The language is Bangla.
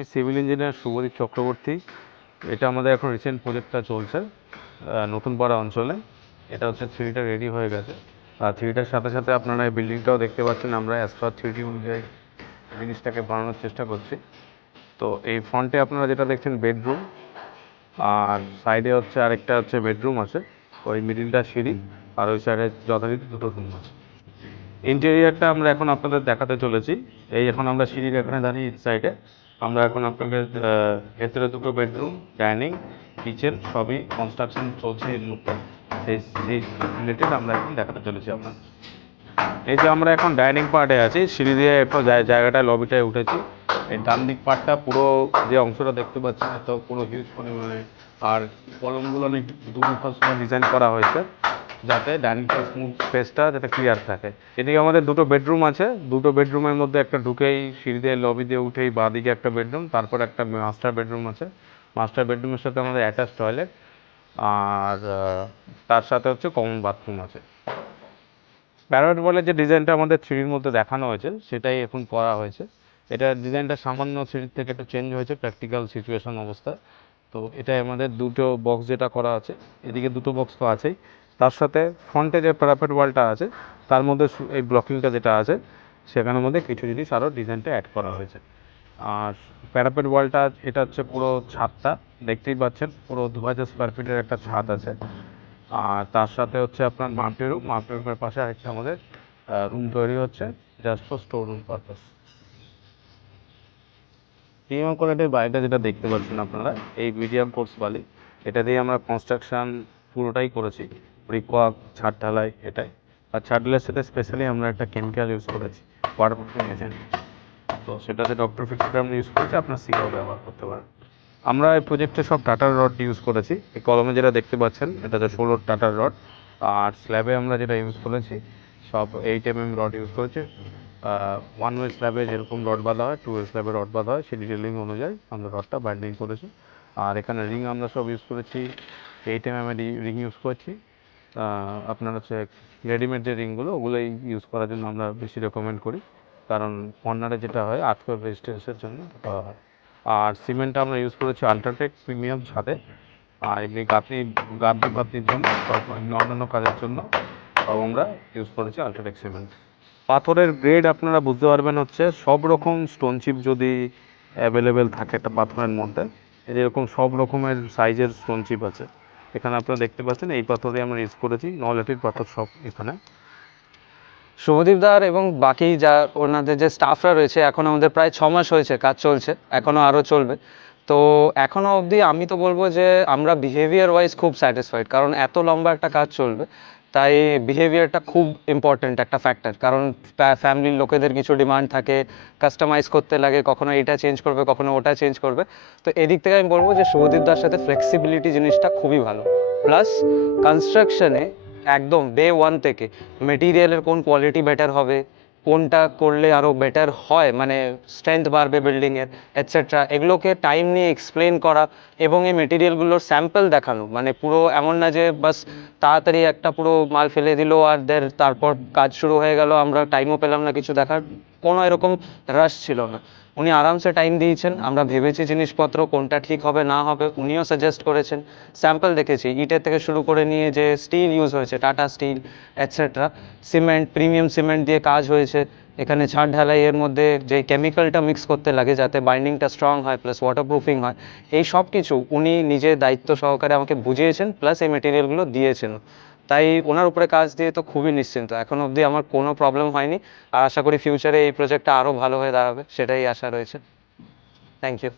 আমি সিভিল ইঞ্জিনিয়ার শুভদীপ চক্রবর্তী। এটা আমাদের এখন রিসেন্ট প্রজেক্টটা চলছে নতুন পাড়া অঞ্চলে। এটা হচ্ছে 3টা রেডি হয়ে গেছে, আর 3টার সাথে সাথে আপনারা এই বিল্ডিংটাও দেখতে পাচ্ছেন। আমরা অ্যাজ পার 3D অনুযায়ী জিনিসটাকে বানানোর চেষ্টা করছি। তো এই ফ্রন্টে আপনারা যেটা দেখছেন বেডরুম, আর সাইডে হচ্ছে আরেকটা হচ্ছে বেডরুম আছে, ওই মিডিলটা সিঁড়ি, আর ওই সাইডে যথারীতি দুটো রুম আছে। ইন্টেরিয়ারটা আমরা এখন আপনাদের দেখাতে চলেছি। এই এখন আমরা সিঁড়ির এখানে দাঁড়িয়ে সাইডে আমরা এখন আপনাকে ভেতরে দুটো বেডরুম, ডাইনিং, কিচেন সবই কনস্ট্রাকশন চলছে এই মুহূর্তে, সেই রিলেটেড আমরা এখন দেখাতে চলেছি আপনার। এই যে আমরা এখন ডাইনিং পার্টে আছি, সিঁড়ি দিয়ে একটু জায়গাটায় লবিটায় উঠেছি। এই ডান দিক পার্টটা পুরো যে অংশটা দেখতে পাচ্ছেন এত পুরো হিউজ পরিমাণে, আর কলমগুলো অনেক ডিজাইন করা হয়েছে যাতে ডাইনিং স্পেসটা যাতে ক্লিয়ার থাকে। এদিকে আমাদের দুটো বেডরুম আছে, দুটো বেডরুমের মধ্যে একটা ঢুকেই সিঁড়ি দিয়ে লবি দিয়ে উঠেই বাঁদিকে একটা বেডরুম, তারপর একটা মাস্টার বেডরুম আছে। মাস্টার বেডরুমের সাথে আমাদের অ্যাটাচ টয়লেট, আর তার সাথে হচ্ছে কমন বাথরুম আছে। প্যারোট বলে যে ডিজাইনটা আমাদের থ্রির মধ্যে দেখানো হয়েছে সেটাই এখন করা হয়েছে। এটা ডিজাইনটা সামান্য থ্রির থেকে একটু চেঞ্জ হয়েছে প্র্যাকটিক্যাল সিচুয়েশন অবস্থা। তো এটাই আমাদের দুটো বক্স যেটা করা আছে, এদিকে দুটো বক্স তো আছেই, তার সাথে ফ্রন্টে যে প্যারাপেট ওয়ালটা আছে তার মধ্যে এই ব্লকিংটা যেটা আছে সেখানের মধ্যে কিছু জিনিস আরও ডিজাইনটা অ্যাড করা হয়েছে। আর প্যারাপেট ওয়ালটা এটা হচ্ছে পুরো ছাদটা দেখতেই পাচ্ছেন, পুরো 2000 স্কোয়ার ফিটের একটা ছাদ আছে। আর তার সাথে হচ্ছে আপনার মাল্টিরুমের পাশে আরেকটা আমাদের রুম তৈরি হচ্ছে just for store room purpose. Premium কোয়ালিটির বাড়িটা যেটা দেখতে পাচ্ছেন আপনারা, এই মিডিয়াম কোর্স বালি, এটা দিয়ে আমরা কনস্ট্রাকশন পুরোটাই করেছি, ব্রিকওয়ার্ক, ছাদ ঢালাই এটাই। আর ছাদ ঢালাইয়ের সাথে স্পেশালি আমরা একটা কেমিক্যাল ইউজ করেছি, ওয়াটারপ্রুফিং এজেন্ট। তো সেটাতে ডক্টর ফিক্সড আমরা ইউজ করেছি, আপনার সিগাও ব্যবহার করতে পারেন। আমরা এই প্রজেক্টে সব টাটার রড ইউজ করেছি। এই কলমে যেটা দেখতে পাচ্ছেন এটা হচ্ছে 16 টাটার রড, আর স্ল্যাবে আমরা যেটা ইউজ করেছি সব 8 mm রড ইউজ করেছি। 1 ওয়ে স্ল্যাবে যেরকম রড বাঁধা হয়, 2 ওয়ে স্ল্যাবে রড বাঁধা হয়, সেই ডিটেলিং অনুযায়ী আমরা রডটা বাইন্ডিং করেছি। আর এখানে রিং আমরা সব ইউজ করেছি, 8 mm এর রিং ইউজ করেছি। আপনার হচ্ছে রেডিমেড যে রিংগুলো ওগুলোই ইউজ করার জন্য আমরা বেশি রেকমেন্ড করি, কারণ কর্নারে যেটা হয় আর্থকোয়েক রেজিস্ট্যান্সের জন্য হয়। আর সিমেন্টটা আমরা ইউজ করেছি আল্ট্রাটেক প্রিমিয়াম ছাদে, আর এমনি গাঁথনির জন্য অন্যান্য কাজের জন্য আমরা ইউজ করেছি আল্ট্রাটেক সিমেন্ট। পাথরের গ্রেড আপনারা বুঝতে পারবেন হচ্ছে সব রকম স্টোন চিপ যদি অ্যাভেলেবেল থাকে একটা পাথরের মধ্যে, এরকম সব রকমের সাইজের স্টোন চিপ আছে। এখানে আপনারা দেখতে পাচ্ছেন এই পাথরই আমরা ইউজ করেছি, নলেটির পাথর সব এখানে। শুভদীপ দার এবং বাকি যা ওনাদের যে স্টাফরা রয়েছে, এখন আমাদের প্রায় 6 মাস হয়েছে কাজ চলছে, এখনও আরও চলবে। তো এখনও অবধি আমি তো বলবো যে আমরা বিহেভিয়ার ওয়াইজ খুব স্যাটিসফাইড, কারণ এত লম্বা একটা কাজ চলবে, তাই বিহেভিয়ারটা খুব ইম্পর্ট্যান্ট একটা ফ্যাক্টর। কারণ ফ্যামিলির লোকেদের কিছু ডিমান্ড থাকে, কাস্টমাইজ করতে লাগে, কখনো এটা চেঞ্জ করবে, কখনো ওটা চেঞ্জ করবে। তো এদিক থেকে আমি বলবো যে শুভদীপ দার সাথে ফ্লেক্সিবিলিটি জিনিসটা খুবই ভালো। প্লাস কনস্ট্রাকশনে একদম ডে ওয়ান থেকে মেটিরিয়ালের কোন কোয়ালিটি বেটার হবে, কোনটা করলে আরও বেটার হয়, মানে স্ট্রেংথ বাড়বে বিল্ডিংয়ের, এটসেট্রা, এগুলোকে টাইম নিয়ে এক্সপ্লেন করা এবং এই মেটেরিয়ালগুলোর স্যাম্পল দেখানো। মানে পুরো এমন না যে বাস তাড়াতাড়ি একটা পুরো মাল ফেলে দিল আর তারপর কাজ শুরু হয়ে গেল, আমরা টাইমও পেলাম না কিছু দেখার, কোনো এরকম রাশ ছিল না। উনি আরামসে টাইম দিয়েছেন, আমরা ভেবেছি জিনিসপত্র কোনটা ঠিক হবে না হবে, উনিও সাজেস্ট করেছেন, স্যাম্পল দেখেছি, ইটের থেকে শুরু করে নিয়ে যে স্টিল ইউজ হয়েছে, Tata steel etcetera, cement, premium cement দিয়ে কাজ হয়েছে। এখানে ছাদ ঢালাইয়ের মধ্যে যে কেমিক্যালটা মিক্স করতে লাগে যাতে বাইন্ডিংটা স্ট্রং হয় প্লাস ওয়াটারপ্রুফিং হয়, এই সব কিছু উনি নিজের দায়িত্ব সহকারে আমাকে বুঝিয়েছেন, প্লাস এই মেটেরিয়ালগুলো দিয়েছেন। তাই ওনার উপরে কাজ দিয়ে তো খুবই নিশ্চিন্ত, এখন অবধি আমার কোনো প্রবলেম হয়নি। আর আশা করি ফিউচারে এই প্রজেক্টটা আরও ভালো হয়ে দাঁড়াবে, সেটাই আশা রয়েছে। Thank you.